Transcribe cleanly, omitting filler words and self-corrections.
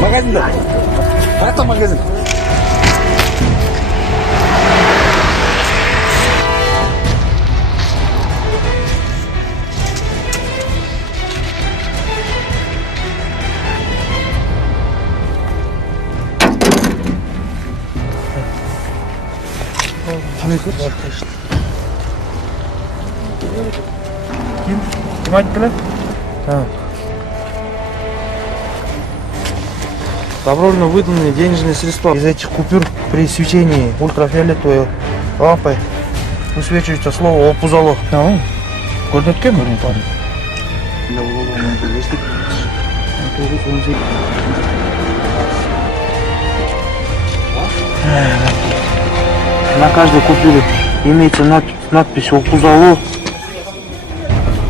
Магазинда. Это магазин. Kim aytdilar? Добровольно выданные денежные средства из этих купюр при свечении ультрафиолетовой лампой высвечивается слово «Опузало». Көрнеткен бе? На каждой купюре имеется надпись «Опузало».